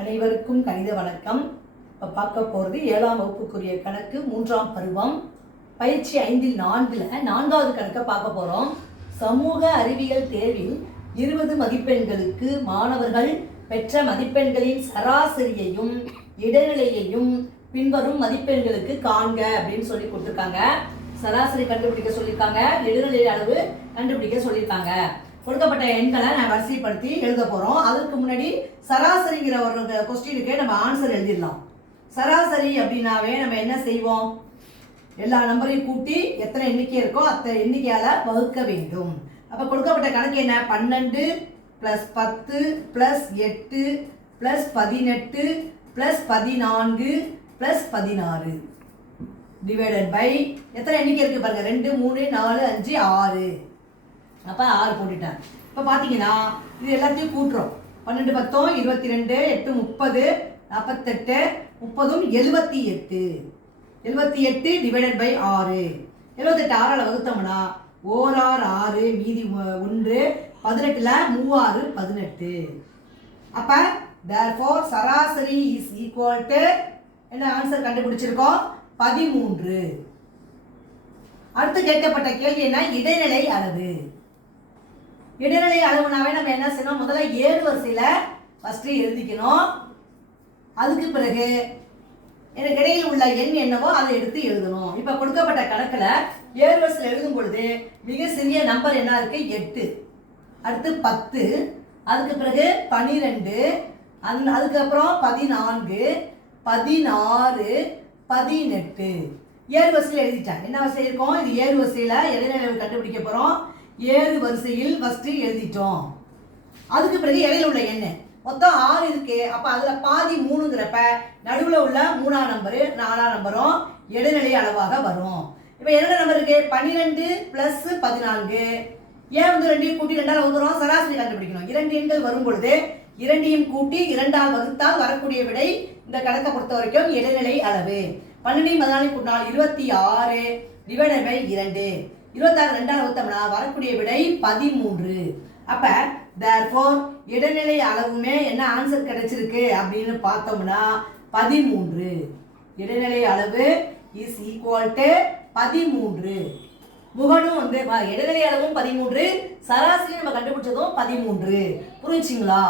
அனைவருக்கும் கணித வணக்கம். இப்போ பார்க்க போகிறது 7ஆம் வகுப்புக்குரிய கணக்கு 3ஆம் பருவம் பயிற்சி 5இல் 4வது கணக்கை பார்க்க போகிறோம். சமூக அறிவியல் தேர்வில் 20 மதிப்பெண்களுக்கு மாணவர்கள் பெற்ற மதிப்பெண்களின் சராசரியையும் இடைநிலையையும் பின்வரும் மதிப்பெண்களுக்கு காண்க அப்படின்னு சொல்லி கொடுத்துருக்காங்க. சராசரி கண்டுபிடிக்க சொல்லியிருக்காங்க, இடைநிலை அளவு கண்டுபிடிக்க சொல்லியிருக்காங்க. கொடுக்கப்பட்ட எண்களை நான் வரிசைப்படுத்தி எழுத போகிறோம். அதுக்கு முன்னாடி சராசரிங்கிற ஒரு கொஸ்டினுக்கு நம்ம ஆன்சர் எழுதிடலாம். சராசரி அப்படின்னாவே நம்ம என்ன செய்வோம்? எல்லா நம்பரையும் கூட்டி எத்தனை எண்ணிக்கை இருக்கோ அத்தனை எண்ணிக்கையால் வகுக்க வேண்டும். அப்போ கொடுக்கப்பட்ட கணக்கு என்ன? 12 + 10 + 8 + 18 + 14 + 16 டிவைடட் பை எத்தனை எண்ணிக்கை இருக்குது பாருங்கள், 2 3 4 5 6. அப்போ 6 போட்டுட்டேன். இப்போ பார்த்தீங்கன்னா இது எல்லாத்தையும் கூட்டுறோம். 12 10 22 8 30 48 30 78 78 டிவைடட் பை 6. 78 6ஆல் வகுத்தோம்னா 1 6 6 மீதி 1 18ல் 3 6 18. அப்போ therefore சராசரி இஸ் ஈக்குவல் டு என்ன ஆன்சர் கண்டுபிடிச்சிருக்கோம்? 13. அடுத்து கேட்கப்பட்ட கேள்வி என்ன? இடைநிலை அளவு. இடைநிலை அளவுனாவே நம்ம என்ன செய்யணும்? முதல்ல ஏறு வரிசையில் ஃபஸ்ட்டு எழுதிக்கணும். அதுக்கு பிறகு எனக்கு இடையில் உள்ள எண் என்னவோ அதை எடுத்து எழுதணும். இப்போ கொடுக்கப்பட்ட கணக்கில் ஏறு வரிசையில் எழுதும் பொழுது மிக சிறிய நம்பர் என்ன இருக்குது? 8. அடுத்து 10, அதுக்கு பிறகு 12, அதுக்கப்புறம் 14 16 18. ஏறு வரிசையில் எழுதிட்டேன். என்ன வரிசை இருக்கும்? இது ஏறு வரிசையில் இடைநிலை அளவு கண்டுபிடிக்க போகிறோம். ஏறு வரிசையில் ஃபஸ்ட்டு எழுதிட்டோம். அதுக்கு பிறகு இடையில உள்ள எண்ணு மொத்தம் 6 இருக்கு. அப்போ அதில் பாதி 3ங்கிறப்ப நடுவில் உள்ள 3ஆம் நம்பரு 4ஆம் நம்பரும் இடைநிலை அளவாக வரும். இப்போ என்ன நம்பர் இருக்கு? 12 + 14. ஏன் வந்து 2ஐயும் கூட்டி 2ஆல் வகுக்கிறோம்? சராசரி கண்டுபிடிக்கணும். 2 எண்கள் வரும் பொழுது 2ஐயும் கூட்டி 2ஆல் வகுத்தால் வரக்கூடிய விடை இந்த கணக்கை பொறுத்த வரைக்கும் இடைநிலை அளவு. 12 14 கூட்டினால் 26 டிவைடட் பை 2. 26 2ஆல் வகுத்தோம்னா வரக்கூடிய விடை 13. அப்போ therefore இடைநிலை அளவுமே என்ன ஆன்சர் கிடைச்சிருக்கு அப்படின்னு பார்த்தோம்னா 13. இடைநிலை அளவு இஸ் ஈக்குவல் டு 13. முகனும் வந்து இடைநிலை அளவும் 13, சராசரி நம்ம கண்டுபிடிச்சதும் 13. புரிஞ்சுங்களா?